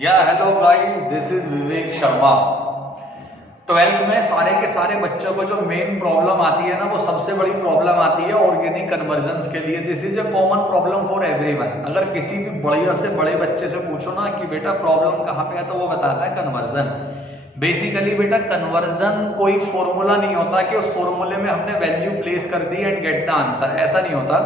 Hello guys, this is Vivek Sharma. 12th में सारे के सारे बच्चों को जो मेन प्रॉब्लम आती है ना, वो सबसे बड़ी प्रॉब्लम आती है ऑर्गेनिक कन्वर्जन्स के लिए। This is a common problem for everyone. अगर किसी भी बढ़िया से बड़े बच्चे से पूछो ना कि बेटा प्रॉब्लम कहाँ पे है, तो वो बताता है कन्वर्जन। बेसिकली बेटा कन्वर्जन कोई फॉर्मूला नहीं होता कि उस फॉर्मूले में हमने वैल्यू प्लेस कर दी एंड गेट द आंसर, ऐसा नहीं होता।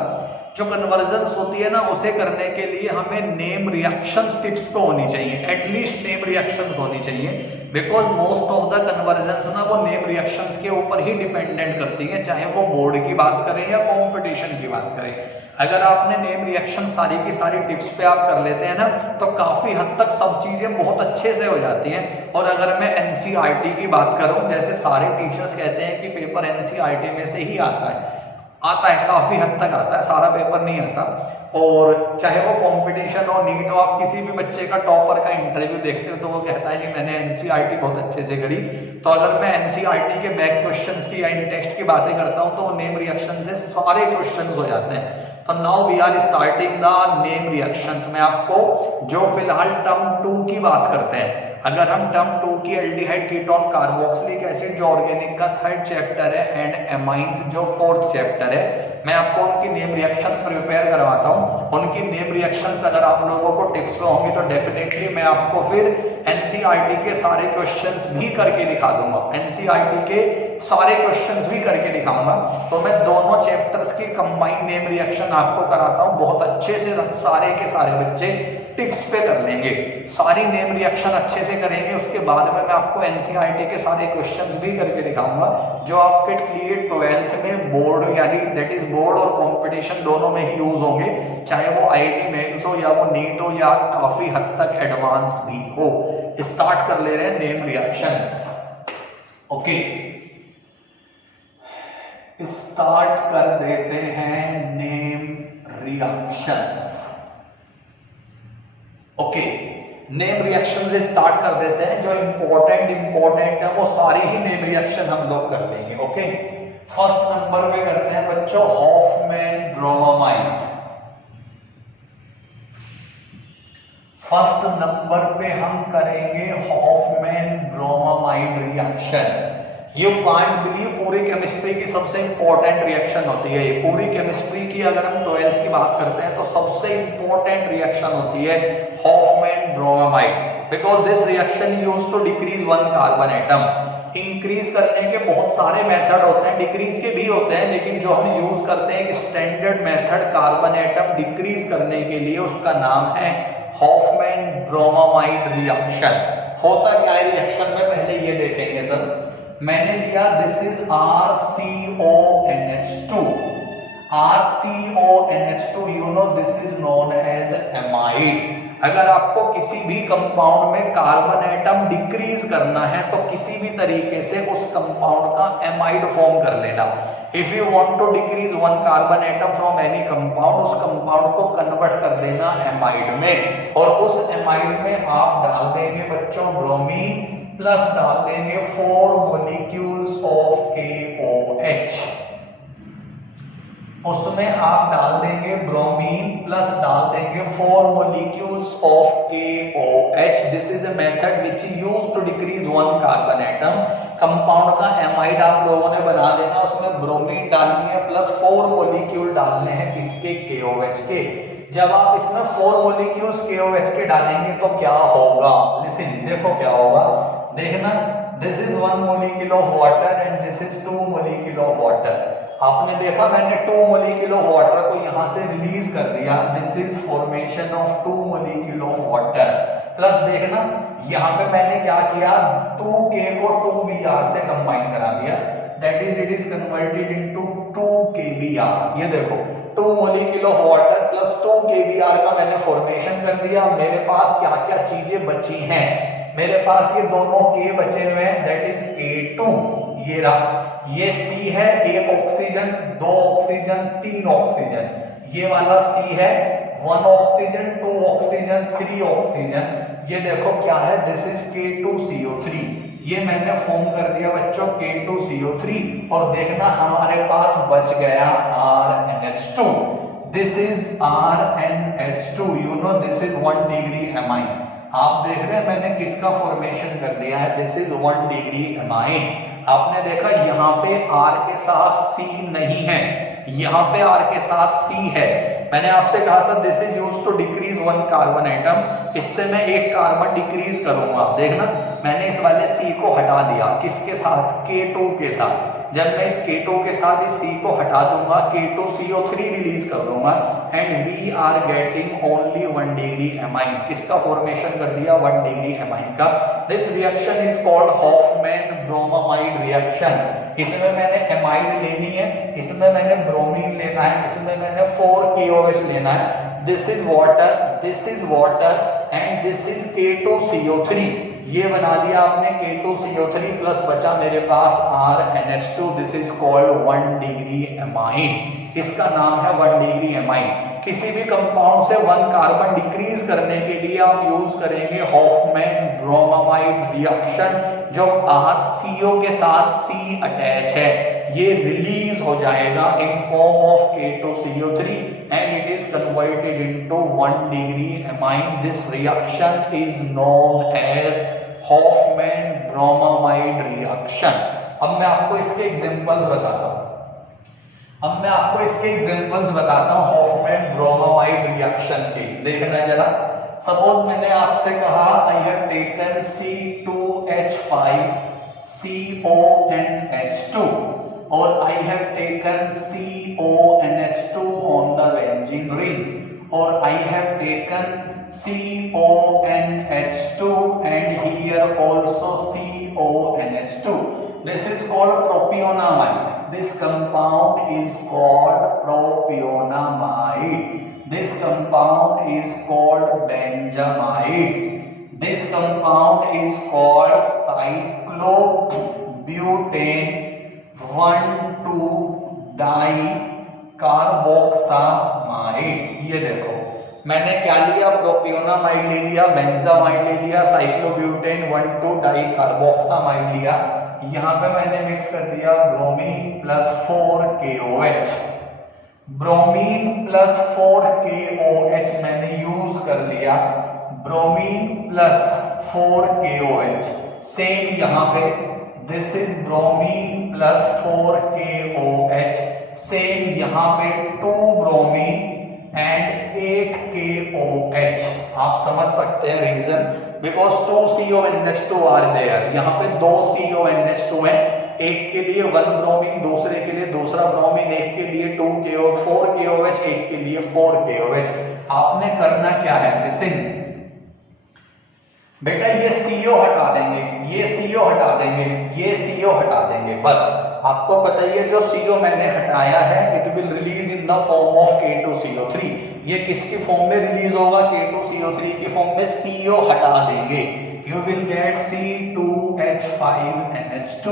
जो कन्वर्जन्स होती है ना, उसे करने के लिए हमें नेम रिएक्शंस टिप्स तो होनी चाहिए, एटलीस्ट नेम रिएक्शंस होनी चाहिए, because most of the convergence ना वो नेम रिएक्शंस के ऊपर ही डिपेंडेंट करती है, चाहे वो बोर्ड की बात करें या कंपटीशन की बात करें। अगर आपने नेम रिएक्शन सारी की सारी टिप्स पे आप कर लेते हैं ना, तो काफी हद तक सब चीजें बहुत अच्छे से हो जाती हैं। और अगर मैं एनसीईआरटी की बात करूं, जैसे सारे टीचर्स कहते हैं कि पेपर एनसीईआरटी में से ही आता है, काफी हद तक आता है, सारा पेपर नहीं आता। और चाहे वो कंपटीशन हो, नीट हो, आप किसी भी बच्चे का टॉपर का इंटरव्यू देखते हो तो वो कहता है कि मैंने एनसीईआरटी बहुत अच्छे से करी। तो अगर मैं एनसीईआरटी के बैक क्वेश्चंस की या इन टेक्स्ट की बातें करता हूं, तो नेम रिएक्शन से सारे क्वेश्चंस हो जाते हैं। तो now we are starting the name reactions. में आपको जो फिलहाल टर्म 2 की बात करते हैं, अगर हम टर्म 2 की एल्डिहाइड कीटोन कार्बोक्सिलिक एसिड जो ऑर्गेनिक का 3rd चैप्टर है एंड एमाइंस जो 4th चैप्टर है, मैं आपको उनकी नेम रिएक्शन प्रिपेयर करवाता हूं। उनकी नेम रिएक्शंस अगर आप लोगों को टिप्स पे होंगी तो डेफिनेटली मैं आपको फिर एनसीईआरटी के सारे क्वेश्चंस भी करके दिखा दूंगा, एनसीईआरटी के सारे क्वेश्चंस भी करके दिखाऊंगा। तो मैं दोनों चैप्टर्स की कंबाइंड नेम रिएक्शन आपको कराता हूं, बहुत अच्छे से सारे के सारे बच्चे टिप्स पे कर लेंगे, सारी नेम रिएक्शन अच्छे से करेंगे। उसके बाद में मैं आपको एनसीईआरटी के सारे क्वेश्चंस भी करके दिखाऊंगा, जो आपके लिए 12th में बोर्ड यानी दैट इज बोर्ड और कंपटीशन दोनों में ही यूज होंगे, चाहे वो आईआईटी मेंस हो या वो नीट हो या काफी हद तक एडवांस भी हो। स्टार्ट कर ले रहे हैं नेम रिएक्शंस। ओके, स्टार्ट कर देते हैं name reactions. Okay, name reaction से स्टार्ट कर देते हैं। जो इंपॉर्टेंट है वो सारी ही नेम रिएक्शन हम लोग कर लेंगे। ओके, फर्स्ट नंबर पे करते हैं बच्चों हॉफमैन ब्रोमाइड। फर्स्ट नंबर पे हम करेंगे Hoffmann bromide reaction. You can't believe, पूरी केमिस्ट्री की सबसे इंपॉर्टेंट रिएक्शन होती है। पूरी केमिस्ट्री की अगर हम 12th की बात करते हैं तो सबसे इंपॉर्टेंट रिएक्शन होती है Hofmann bromide, because this reaction used to decrease one carbon atom. Increase करने के बहुत सारे मेथड होते हैं, डिक्रीज के भी होते हैं, लेकिन जो हम यूज करते हैं एक standard method carbon atom decrease करने के लिए, उसका नाम है हॉफमैन ब्रोमाइड रिएक्शन। होता क्या है रिएक्शन में, पहले ये देखेंगे सर। मैंने लिया this is RCONH2। RCONH2 you know this is known as amide. अगर आपको किसी भी कंपाउंड में कार्बन एटम डिक्रीज करना है तो किसी भी तरीके से उस कंपाउंड का एमाइड फॉर्म कर लेना। If you want to decrease one carbon atom from any compound, उस कंपाउंड को कन्वर्ट कर देना एमाइड में, और उस एमाइड में आप डाल देंगे बच्चों ब्रोमीन प्लस डाल देंगे 4 मॉलिक्यूल्स ऑफ KOH। उसमें आप डाल देंगे ब्रोमीन प्लस डाल देंगे 4 molecules of KOH। This is a method which is used to decrease one carbon atom. Compound का एमाइड आप लोगों ने बना देना, उसमें ब्रोमीन डालनी है प्लस 4 मॉलिक्यूल डालने हैं किसके, KOH के। जब आप इसमें 4 मॉलिक्यूल्स KOH के डालेंगे तो क्या होगा, लिसन, देखो क्या होगा, देखना। This is 1 molecule of water and this is 2 molecule of water. आपने देखा मैंने 2 मोलिक्यूल ऑफ वाटर को यहां से रिलीज कर दिया, this is formation of 2 molecule of water. Plus देखना यहां पे मैंने क्या किया, 2K को 2Br से कंबाइन करा दिया, that is it is converted into 2KBr। ये देखो 2 molecule of water plus 2KBr का मैंने फॉर्मेशन कर दिया। मेरे पास क्या क्या चीजें बची हैं, मेरे पास ये दोनों K बचे हुए हैं, दैट इज K2। ये रहा, ये C है, 1 ऑक्सीजन 2 ऑक्सीजन 3 ऑक्सीजन। ये वाला C है, 1 ऑक्सीजन 2 ऑक्सीजन 3 ऑक्सीजन। ये देखो क्या है, दिस इज K2CO3। ये मैंने फॉर्म कर दिया बच्चों K2CO3, और देखना हमारे पास बच गया RNH2। This is RNH2, you know this is 1 degree amine. आप देख रहे हैं मैंने किसका फॉर्मेशन कर दिया है, दिस इज 1 डिग्री एमाइन। आपने देखा यहाँ पे R के साथ C नहीं है, यहाँ पे R के साथ C है। मैंने आपसे कहा था this is used to decrease 1 carbon atom, इससे मैं 1 कार्बन डिक्रीज करूंगा। देखना मैंने इस वाले C को हटा दिया, किसके साथ, K2 के साथ। जब मैं इस K2 के साथ इस C को हटा दूंगा, K2CO3 रिलीज कर दूंगा and we are getting only 1 degree amine. किसका फॉर्मेशन कर दिया, 1 डिग्री एमाइन का। This reaction is called Hofmann bromamide reaction. इसमें मैंने एमाइड लेनी है, इसमें मैंने ब्रोमीन लेना है, इसमें मैंने 4KOH लेना है। This is water and this is K2CO3। ये बना दिया आपने K2CO3 प्लस बचा मेरे पास RNH2। This is called 1 degree amine. इसका नाम है 1 डिग्री एमाइन। किसी भी कंपाउंड से 1 कार्बन डिक्रीज करने के लिए आप यूज करेंगे हॉफमैन ब्रोमामाइड रिएक्शन। जो RCO के साथ C अटैच है ये रिलीज हो जाएगा in form of K2CO3 and it is converted into 1 degree amine. This reaction is known as Hofmann bromamide reaction. अब मैं आपको इसके एग्जांपल्स बताता हूं हॉफमैन ब्रोमामाइड रिएक्शन के। देखना जरा, सपोज मैंने आपसे कहा I have taken C2H5 CONH2 और I have taken CONH2 on the benzene ring, और I have taken CONH2 and here also CONH2. This is called propionamide. This compound is called propionamide. This compound is called benzamide. This compound is called cyclobutane 1,2-डाइकार्बोक्सामाइड। ये देखो मैंने क्या लिया, प्रोपियोनामाइड ले लिया, benzamide ले लिया, साइक्लोब्यूटेन 1,2-डाइकार्बोक्सामाइड लिया। यहाँ पे मैंने मिक्स कर दिया bromine plus 4KOH। Bromine plus 4KOH मैंने यूज कर लिया, ब्रोमीन प्लस 4KOH। सेम यहाँ पे this is bromine plus 4KOH। Same यहाँ पे 2 ब्रोमीन एंड 8KOH। आप समझ सकते हैं reason, because 2 CONH2 are there. यहाँ पे 2 CONH2 है, एक के लिए 1 ब्रोमीन, दूसरे के लिए दूसरा ब्रोमीन, एक के लिए 4KOH, एक के लिए 4KOH। आपने करना क्या है, लिसन बेटा, ये CO हटा देंगे, ये CO हटा देंगे, ये CO हटा देंगे। बस आपको पता ही है जो CO मैंने हटाया है it will release in the form of K2CO3। ये किसकी फॉर्म में रिलीज होगा, K2CO3 की फॉर्म में। CO हटा देंगे, you will get C2H5NH2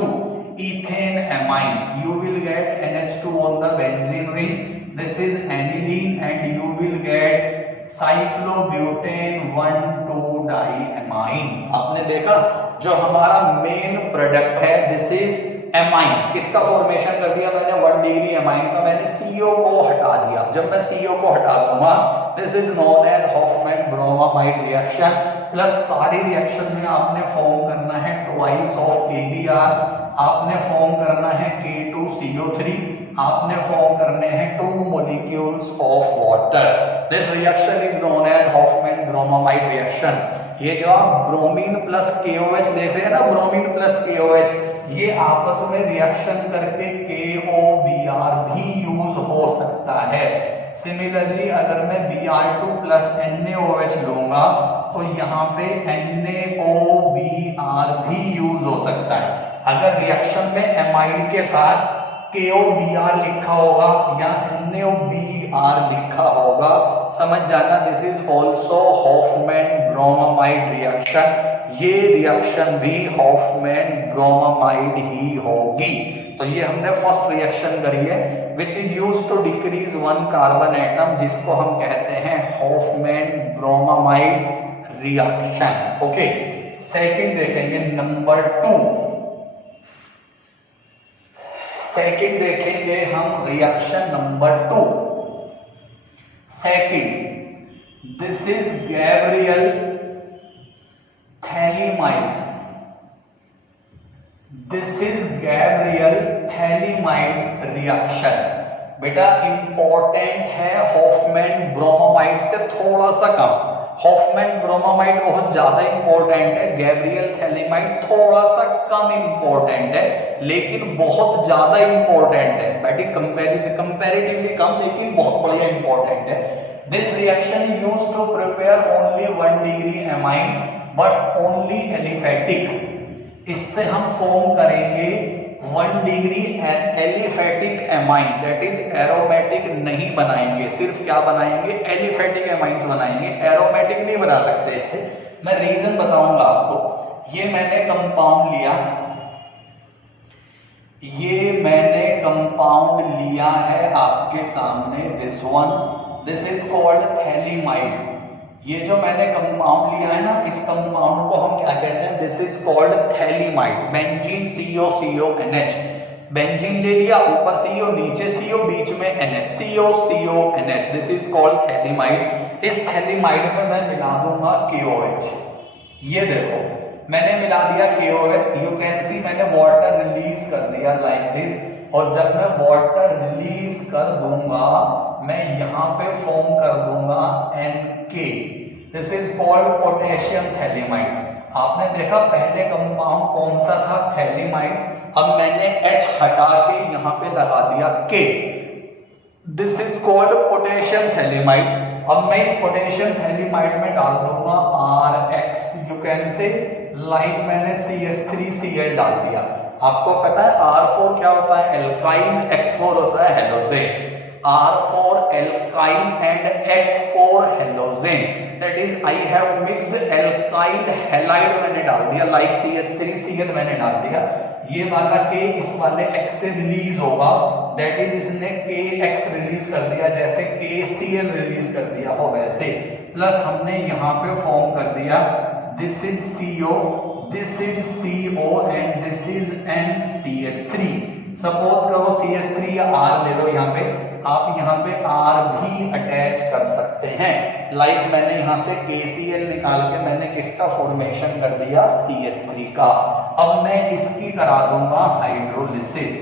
ethane amine. You will get NH2 on the benzene ring, this is aniline and you will get cyclobutane 1,2-डाइएमाइन। आपने देखा जो हमारा मेन प्रोडक्ट है दिस इज एमाइन। किसका फॉर्मेशन कर दिया मैंने, 1 डिग्री एमाइन का। मैंने CO को हटा दिया। जब मैं CO को हटा दूंगा this is known as Hofmann bromamide reaction. Plus सारी रिएक्शन में आपने फॉर्म करना है ट्वाइस ऑफ KBr, आपने फॉर्म करना है K2CO3, आपने फॉर्म करने हैं 2 molecules of water. This reaction is known as Hofmann bromamide reaction. ये जो आप ब्रोमीन प्लस KOH देख रहे हैं ना, ब्रोमीन प्लस KOH, ये आपस में रिएक्शन करके KOBr भी यूज हो सकता है। सिमिलरली अगर मैं Br2 प्लस NaOH लूंगा तो यहाँ पे NaOBr भी यूज हो सकता है। अगर रिएक्शन में एमाइड के साथ KOBr लिखा होगा या NaOBr लिखा होगा, समझ जाना this is also Hofmann bromamide reaction. ये रिएक्शन भी हॉफमैन ब्रोमामाइड ही होगी। तो ये हमने फर्स्ट रिएक्शन करी है which is used to decrease 1 carbon atom, जिसको हम कहते हैं Hofmann bromamide reaction. Okay, second देखेंगे नंबर 2। सेकंड देखेंगे हम रिएक्शन नंबर 2। Second, this is Gabriel phthalimide, this is Gabriel phthalimide reaction. बेटा इंपॉर्टेंट है हॉफमैन ब्रोमोमाइड से थोड़ा सा कम। हॉफमैन ब्रोमोमाइड बहुत ज्यादा इंपॉर्टेंट है, गैब्रियल थैलीमाइड थोड़ा सा कम इंपॉर्टेंट है, लेकिन बहुत ज्यादा इंपॉर्टेंट है। बेटी कंपैरेटिवली कम लेकिन बहुत बढ़िया इंपॉर्टेंट है। This reaction is used to prepare only 1 degree amine but only aliphatic. इससे हम फॉर्म करेंगे 1 degree aliphatic amine, that is aromatic नहीं बनाएंगे, सिर्फ क्या बनाएंगे, एलिफेटिक एमाइंस बनाएंगे, एरोमेटिक नहीं बना सकते। इससे मैं रीजन बताऊंगा आपको। ये मैंने कंपाउंड लिया है आपके सामने, this one, this is called phthalimide. ये जो मैंने कंपाउंड लिया है ना, इस कंपाउंड को हम क्या कहते हैं, this is called phthalimide. Benzene COCONH, benzene ले लिया, ऊपर CO नीचे CO बीच में NH, COCONH, this is called phthalimide. इस थैलीमाइड में मैं मिला दूंगा KOH। ये देखो मैंने मिला दिया KOH, यू कैन सी मैंने वाटर रिलीज कर दिया लाइक दिस। और जब मैं वाटर रिलीज कर दूंगा मैं यहां पे फॉर्म कर दूंगा NK, this is called potassium phthalimide. आपने देखा पहले कंपाउंड कौन सा था, थैलीमाइड, अब मैंने H हटा के यहां पे लगा दिया K, this is called potassium phthalimide. अब मैं इस पोटेशियम थैलीमाइड में डाल दूंगा RX, you can say like मैंने CH3Cl डाल दिया। आपको पता है R4 क्या होता है, एल्काइन, X4 होता है halogen. R4 alkyne and X4 halogen, that is I have mixed alkyl halide मैंने डाल दिया, लाइक CH3Cl मैंने डाल दिया। ये वाला K इस वाले X से रिलीज होगा, दैट इज इसने KX रिलीज कर दिया, जैसे KCl रिलीज कर दिया हो वैसे, प्लस हमने यहाँ पे फॉर्म कर दिया this is CO, this is CO and this is NCH3। Suppose करो CH3 या R ले लो, यहाँ पे आप यहाँ पे R भी अटैच कर सकते हैं, लाइक मैंने यहाँ से KCl निकाल के मैंने किसका फॉर्मेशन कर दिया, CH3 का। अब मैं इसकी करा दूंगा हाइड्रोलिसिस।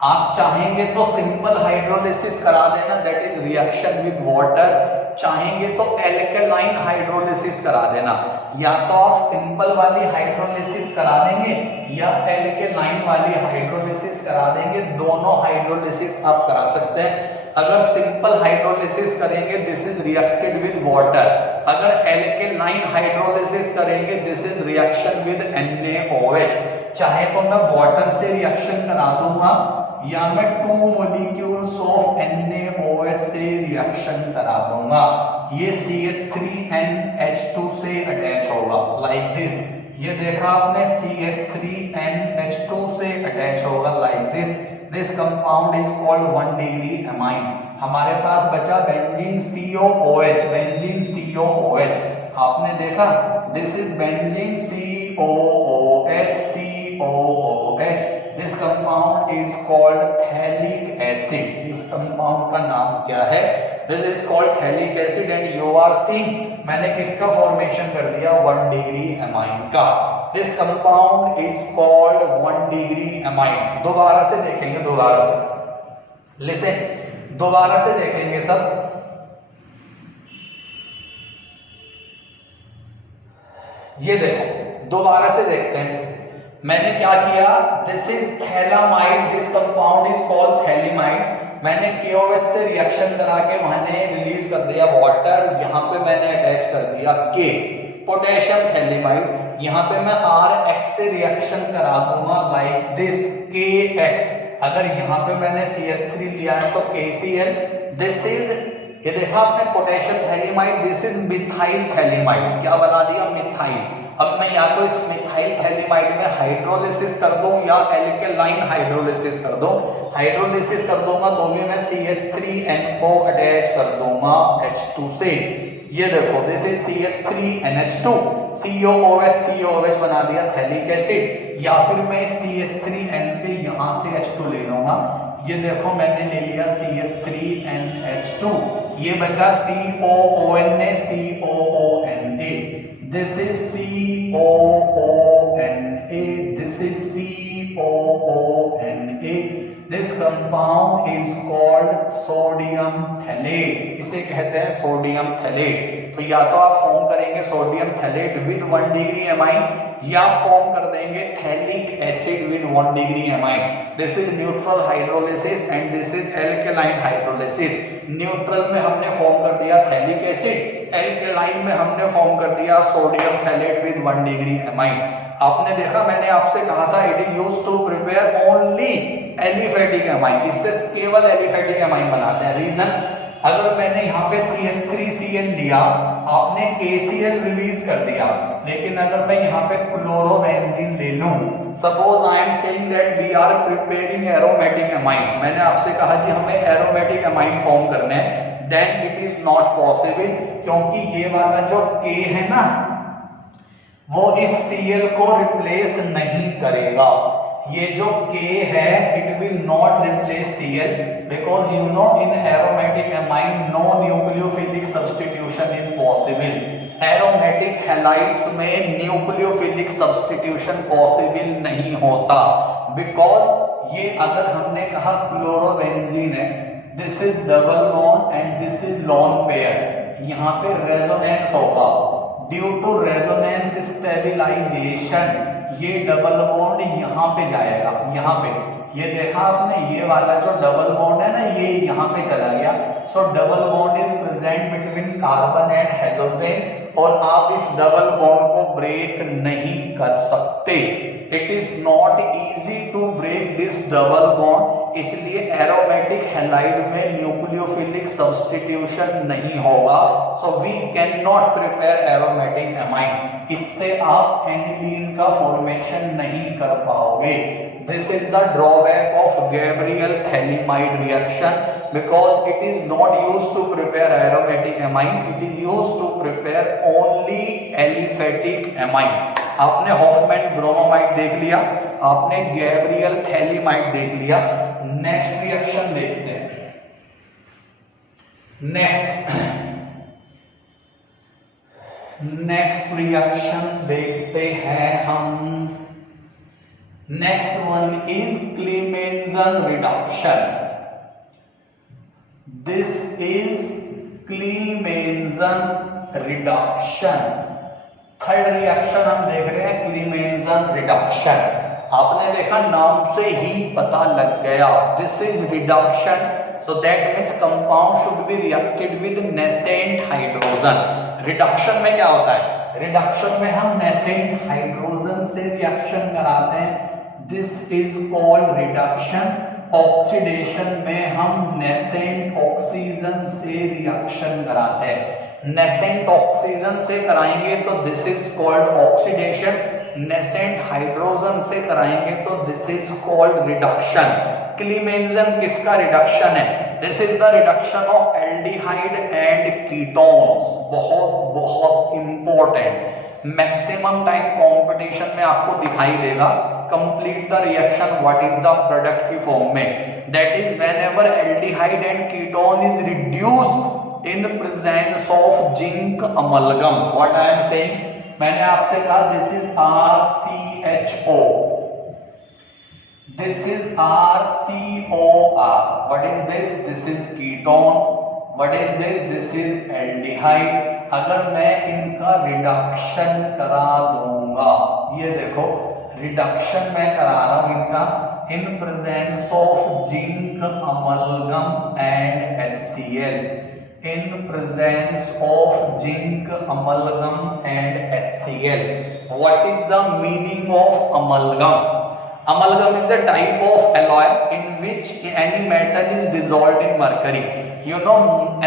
आप चाहेंगे तो सिंपल हाइड्रोलिसिस करा देना, that is reaction with water, चाहेंगे तो एल्केलाइन हाइड्रोलिसिस करा देना। या तो आप सिंपल वाली हाइड्रोलिसिस करा देंगे या एल्केलाइन वाली हाइड्रोलिसिस करा देंगे, दोनों हाइड्रोलिसिस आप करा सकते हैं। अगर सिंपल हाइड्रोलिसिस करेंगे this is reacted with water, अगर एल्केलाइन हाइड्रोलिसिस करेंगे this is reaction with NaOH। चाहे तो मैं वाटर से रिएक्शन करा दूंगा या मैं 2 मॉलिक्यूल्स ऑफ NaOH से रिएक्शन करा दूंगा, ये CH3NH2 से अटैच होगा लाइक दिस। ये देखा आपने CH3NH2 से अटैच होगा like this. This compound is called 1 degree amine. हमारे पास बचा बेंजीन COOH, बेंजीन COOH आपने देखा, this is benzene COOH, COOH। This compound is called phthalic acid. इस कंपाउंड का नाम क्या है, this is called phthalic acid and you are seeing मैंने किसका फॉर्मेशन कर दिया, 1 डिग्री एमाइन का। This compound is called 1 degree amine. दोबारा से देखेंगे, दोबारा से लिसन, दोबारा से देखेंगे सब। ये देखो दोबारा से देखते हैं, मैंने क्या किया, this is phthalimide, this compound is called phthalimide. मैंने KOH से रिएक्शन करा के मैंने रिलीज कर दिया वाटर, यहाँ पे मैंने अटैच कर दिया K, पोटेशियम थैलीमाइड। यहाँ पे मैं RX से रिएक्शन करा दूंगा लाइक दिस, KX। अगर यहाँ पे मैंने CH3 लिया है तो KCl, दिस इज, ये देखा आपने potassium phthalimide, this is methyl phthalimide. क्या बना दिया, मिथाइल। अब मैं या तो इस मिथाइल थैलीमाइड में हाइड्रोलिसिस कर दूं या एल्केलाइन हाइड्रोलिसिस कर दूं। हाइड्रोलिसिस कर दूंगा तो भी मैं CH3N को अटैच कर दूंगा H2 से। ये देखो दिस इज CH3NH2, COOH बना दिया थैलिक एसिड। या फिर मैं CH3N पे यहां से H2 ले लूंगा, ये देखो मैंने ले लिया CH3NH2, ये बचा COONA, COONA। This is COONA. This is COONA. This compound is called sodium phthalate. इसे कहते हैं सोडियम थैलेट. तो या तो आप फॉर्म करेंगे sodium phthalate with 1 degree amine, या फॉर्म कर देंगे phthalic acid with 1 degree amine. This is neutral hydrolysis and this is alkaline hydrolysis. Neutral में हमने फॉर्म कर दिया थैलिक एसिड, एल्केलाइन में हमने फॉर्म कर दिया sodium phthalate with 1 degree amine. आपने देखा, मैंने आपसे कहा था it is used to prepare only aliphatic amine. इससे केवल एलिफेटिक एमाइन बनाते हैं. रीजन, अगर मैंने यहाँ पे CH3Cl लिया, आपने KCl रिलीज कर दिया, लेकिन अगर मैं यहाँ पे क्लोरोबेंजीन ले लूं, suppose I am saying that we are preparing aromatic amine. मैंने आपसे कहा जी हमें एरोमेटिक एमाइन फॉर्म करने हैं, then it is not possible, क्योंकि ये वाला जो K है ना, वो इस Cl को रिप्लेस नहीं करेगा. ये जो K है it will not replace Cl, because you know in aromatic amine no nucleophilic substitution is possible. Aromatic halides में न्यूक्लियोफिलिक सब्स्टिट्यूशन पॉसिबल नहीं होता, बिकॉज ये अगर हमने कहा क्लोरोबेंजीन है, this is double bond and this is lone pair, यहाँ पे रेजोनेंस होगा. ड्यू टू रेजोनेंस स्टेबिलाईजेशन ये डबल बॉन्ड यहाँ पे जाएगा. यहाँ पे ये देखा आपने, ये वाला जो डबल बॉन्ड है ना, ये यहाँ पे चला गया. सो double bond is present between carbon and hydrogen, और आप इस डबल बॉन्ड को ब्रेक नहीं कर सकते. It is not easy to break this double bond. इसलिए एरोमेटिक हैलाइड में न्यूक्लियोफिलिक सब्स्टिट्यूशन नहीं होगा. So we can not prepare aromatic amine. इससे आप एनिलीन का फॉर्मेशन नहीं कर पाओगे. This is the drawback of Gabriel phthalimide reaction, because it is not used to prepare aromatic amine, it is used to prepare only aliphatic amine. आपने Hoffmann bromamide देख लिया, आपने गैब्रियल थैलिमाइड देख लिया. नेक्स्ट रिएक्शन देखते हैं. Next reaction देखते हैं हम. Next one is Clemmensen reduction. This is Clemmensen reduction. Third reaction हम देख रहे हैं क्लीमेंजन रिडक्शन. आपने देखा, नाम से ही पता लग गया, this is reduction. So that means compound should be reacted with nascent hydrogen. Reduction में क्या होता है? रिडक्शन में हम नेसेंट हाइड्रोजन से रिएक्शन कराते हैं. This is called reduction. Oxidation में हम नेसेंट ऑक्सीजन से रिएक्शन कराते हैं. नेसेंट ऑक्सीजन से कराएंगे तो this is called oxidation. Nascent hydrogen से कराएंगे तो दिस इज कॉल्ड रिडक्शन. क्लीमेंजन किसका रिडक्शन है? This is the reduction of aldehyde and ketones. बहुत बहुत इंपॉर्टेंट. मैक्सिमम टाइम कंपटीशन में आपको दिखाई देगा. Complete the reaction what is the product की फॉर्म में. That is whenever aldehyde and ketone is reduced in presence of zinc amalgam. What I am saying, मैंने आपसे कहा this is RCHO, this is RCOR. What is this? This is ketone. What is this? This is aldehyde. अगर मैं इनका reduction करा दूंगा, ये देखो रिडक्शन मैं करा रहा हूं इनका in presence of zinc amalgam and HCl. In presence of zinc amalgam and HCl. What is the meaning of amalgam? Amalgam is a type of alloy in which any metal is dissolved in mercury. You know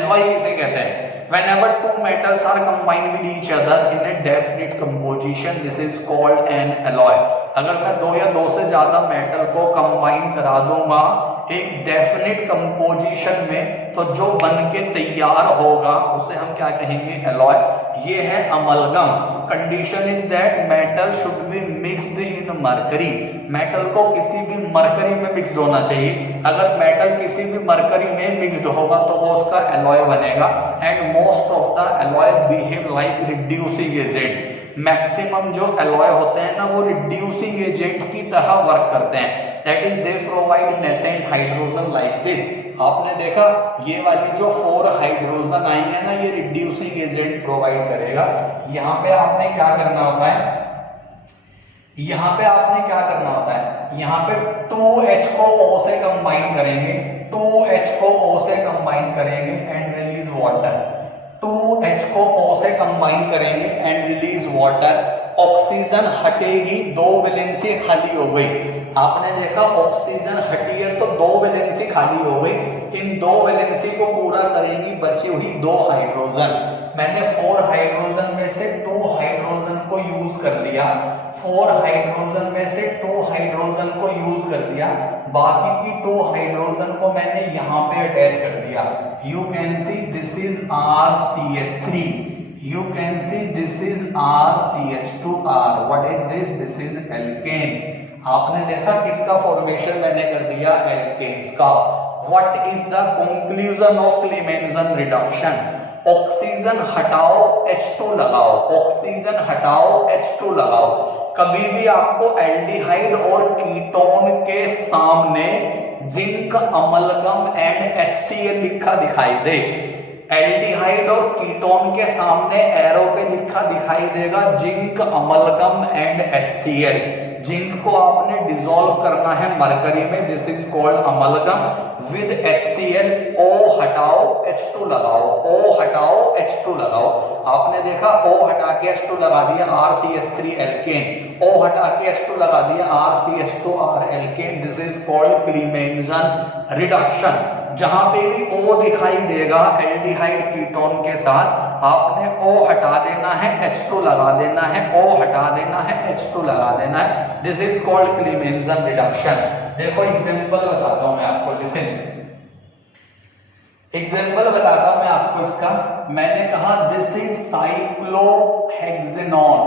alloy किसे कहते हैं? Whenever two metals are combined with each other in a definite composition, this is called an alloy. अगर मैं दो या दो से ज्यादा मेटल को कंबाइन करा दूंगा एक डेफिनेट कंपोजिशन में, तो जो बन के तैयार होगा उसे हम क्या कहेंगे? एलॉय. ये है amalgam. Condition is that metal should be mixed in mercury. Metal को किसी भी मरकरी में मिक्स्ड होना चाहिए. अगर मेटल किसी भी मरकरी में मिक्स्ड होगा तो वो उसका एलॉय बनेगा. And most of the alloy behave like reducing agent. Maximum जो एलॉय होते हैं ना वो रिड्यूसिंग एजेंट की तरह वर्क करते हैं, that is they provide nascent hydrogen like this. आपने देखा ये वाली जो 4 हाइड्रोजन आई है ना ये रिड्यूसिंग एजेंट प्रोवाइड करेगा। यहाँ पे आपने क्या करना होता है, यहाँ पे आपने क्या करना होता है, यहाँ पे 2H को O से कंबाइन करेंगे, 2H को O से कंबाइन करेंगे एंड रिलीज वाटर, 2H को O से कंबाइन करेंगे एंड रिलीज वाटर। ऑक्सीजन हटेगी, 2 वैलेंसी खाली हो गई। आपने देखा ऑक्सीजन हटी है तो 2 वैलेंसी खाली हो गई, इन 2 वैलेंसी को पूरा करेंगी बची हुई 2 हाइड्रोजन। मैंने 4 हाइड्रोजन में से 2 हाइड्रोजन को यूज कर लिया, 4 हाइड्रोजन में से 2 हाइड्रोजन को यूज कर दिया, बाकी की 2 हाइड्रोजन को मैंने यहाँ पे अटैच कर दिया। You can see this is RCH3, you can see this is RCH2R, what is this, this is alkanes। आपने देखा किसका फॉर्मेशन मैंने कर दिया, alkanes का। what is the conclusion of Clemmensen reduction, oxygen हटाओ H2 लगाओ, ऑक्सीजन हटाओ H2 लगाओ। कभी भी आपको एल्डिहाइड और कीटोन के सामने जिंक अमलगम एंड HCl लिखा दिखाई दे, एल्डिहाइड और कीटोन के सामने एरो पे लिखा दिखाई देगा zinc amalgam and HCl। Zinc को आपने डिसॉल्व करना है मरकरी में, this is called amalgam with HCl। O हटाओ H2 लगाओ, O हटाओ H2 लगाओ। आपने देखा O हटा के H2 लगा दिया RCH3 एल्केन, O हटा के H2 लगा दिया RCH2R alkane, this is called Clemmensen reduction. जहां पे भी O दिखाई देगा एल्डिहाइड कीटोन के साथ, आपने O हटा देना है H2 लगा देना है, O हटा देना है H2 लगा देना है, this is called Clemmensen reduction. देखो एग्जांपल बताता हूं मैं आपको, लिसन, एग्जांपल बताता हूं मैं आपको इसका। मैंने कहा दिस इज साइक्लोहेक्सेनॉन,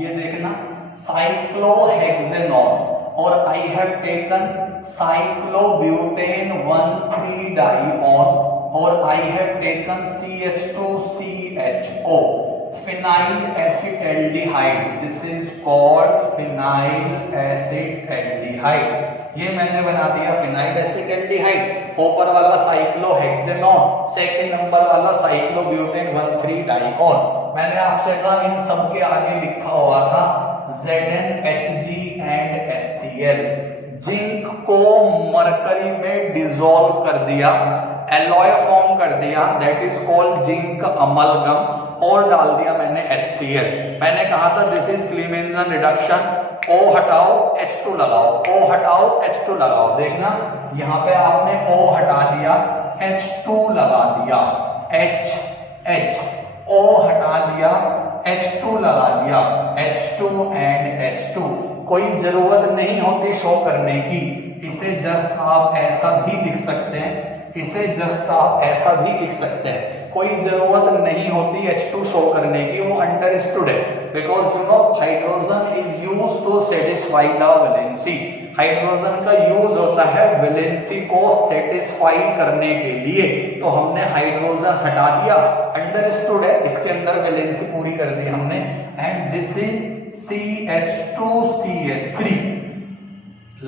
ये देखना साइक्लोहेक्सेनॉन, और आई हैव टेकन साइक्लोब्यूटेन 1,3-डाइऑन, और I have taken CH2CHO, phenyl acetaldehyde, this is called phenyl acetaldehyde. ये मैंने बना दिया फिनाइल एसिटल्डिहाइड, ऊपर वाला साइक्लोहेक्सेनॉन, सेकंड नंबर वाला साइक्लोब्यूटेन 1,3-डाइऑन। मैंने आपसे कहा इन सब के आगे लिखा हुआ था ZnHg एंड HCl। जिंक को मरकरी में डिसॉल्व कर दिया, एलॉय फॉर्म कर दिया, that is called zinc amalgam, और डाल दिया मैंने HCl। मैंने कहा था दिस इज क्लीमेंसन रिडक्शन, O हटाओ H2 लगाओ, O हटाओ H2 लगाओ। देखना यहाँ पे आपने O हटा दिया H2 लगा दिया, H O हटा दिया H2 लगा दिया, H2 एंड H2। कोई जरूरत नहीं होती शो करने की, इसे जस्ट आप ऐसा भी लिख सकते हैं, इसे जस्ट आप ऐसा भी लिख सकते हैं, कोई जरूरत नहीं होती H2 शो करने की, वो अंडरस्टूड है, because you know hydrogen is used to satisfy the valency. Hydrogen का यूज होता है वैलेंसी को सेटिस्फाई करने के लिए, तो हमने हाइड्रोजन हटा दिया, अंडरस्टूड है, इसके अंदर वैलेंसी पूरी कर दी हमने, and this is CH2CH3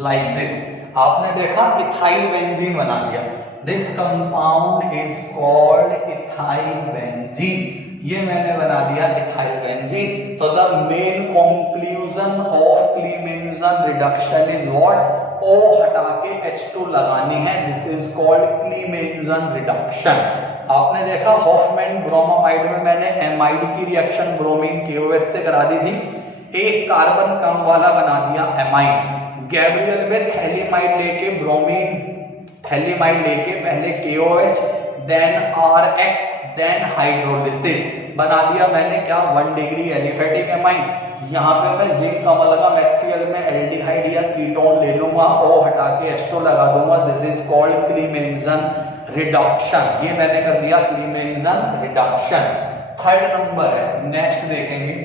like this. आपने देखा इथाइल बेंजीन बना दिया, this compound is called ethyl benzene, ये मैंने बना दिया इथाइल बेंजीन। तो the main conclusion of क्लीमेंसन reduction is what, O हटा के H2 लगानी है, this is called Clemmensen reduction. आपने देखा हॉफमैन ब्रोमामाइड में मैंने एमाइड की रिएक्शन ब्रोमीन KOH से करा दी थी, एक कार्बन कम वाला बना दिया एमाइड। गैब्रियल में थैलीमाइड लेके ब्रोमीन, थैलीमाइड लेके पहले KOH then RX then hydrolysis बना दिया मैंने क्या 1 डिग्री एलिफेटिक एमाइड। यहाँ पे मैं जिंक अमलगम HCl में एल्डिहाइड या कीटोन ले लूंगा, O हटा के H2 लगा दूंगा, this is called Clemmensen reduction. ये मैंने कर दिया क्लीमेंसन रिडक्शन। थर्ड नंबर है, नेक्स्ट देखेंगे,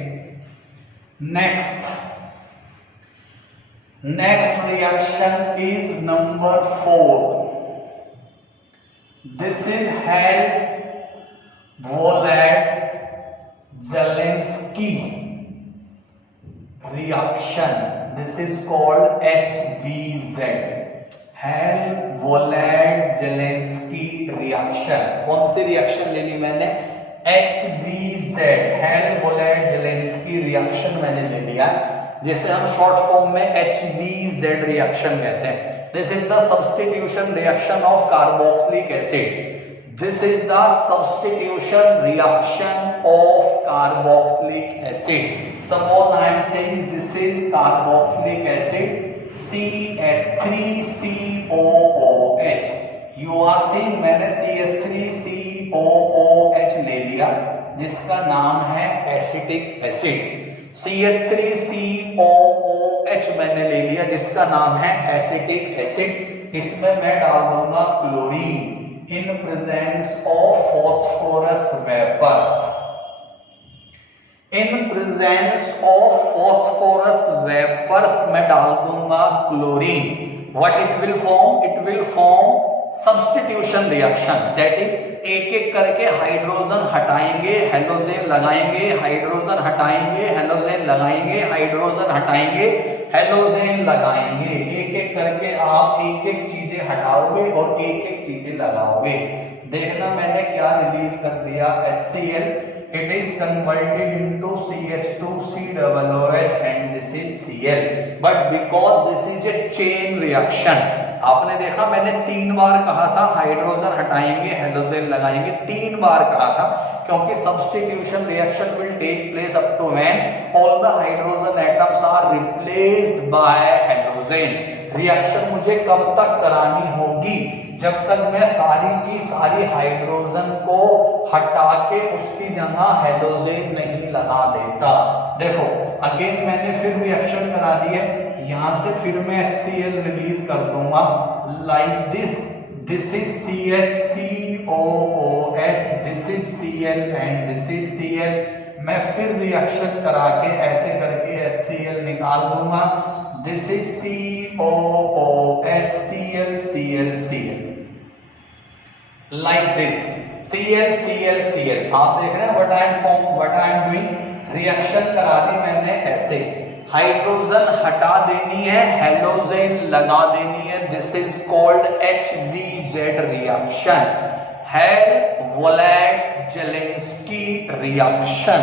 next reaction is number 4। This is Hell Volhard Zelinsky reaction. This is called HVZ, Hell Volhard Zelinsky reaction. कौन सी रिएक्शन ले ली मैंने? HVZ, हेल-वोलाड-जेलेंस्की रिएक्शन मैंने ले लिया, जिसे हम शॉर्ट फॉर्म में HVZ रिएक्शन कहते हैं. This is the substitution reaction of carboxylic acid. This is the substitution reaction of carboxylic acid. Suppose I am saying this is carboxylic acid CH3COOH. You are saying मैंने CH3COOH ले लिया जिसका नाम है acetic acid. CH3COOH मैंने ले लिया जिसका नाम है एसिटिक एसिड. इसमें मैं डाल दूंगा chlorine in presence of phosphorus vapors. In presence of phosphorus vapors मैं डाल दूंगा chlorine. What it will form? It will form substitution reaction. That is, एक एक करके हाइड्रोजन हटाएंगे, हेलोजेन लगाएंगे, हाइड्रोजन हटाएंगे, हेलोजेन लगाएंगे, हाइड्रोजन हटाएंगे, हेलोजेन लगाएंगे. एक एक करके आप एक एक चीजें हटाओगे और एक एक चीजें लगाओगे. देखना मैंने क्या रिलीज कर दिया, HCl. It is converted into CH2COOH and this is Cl. But because this is a chain reaction, आपने देखा मैंने 3 बार कहा था हाइड्रोजन हटाएंगे, हेलोजेन लगाएंगे. 3 बार कहा था क्योंकि substitution reaction will take place up to when all the hydrogen atoms are replaced by halogen. Reaction मुझे कब तक करानी होगी? जब तक मैं सारी की सारी हाइड्रोजन को हटा के उसकी जगह हेलोजेन नहीं लगा देता. देखो अगेन मैंने फिर रिएक्शन करा दी है, यहां से फिर मैं HCl रिलीज कर दूंगा like this. This is CHCOOH, this is Cl and this is Cl. मैं फिर रिएक्शन करा के ऐसे करके HCl निकाल दूंगा. This is COOH, Cl, Cl, Cl. Like this, Cl, Cl, Cl. आप देख रहे हैं what I am doing. Reaction करा दी मैंने ऐसे, हाइड्रोजन हटा देनी है, हेलोजेन लगा देनी है. This is called HVZ reaction, Hell Volhard Zelinsky reaction.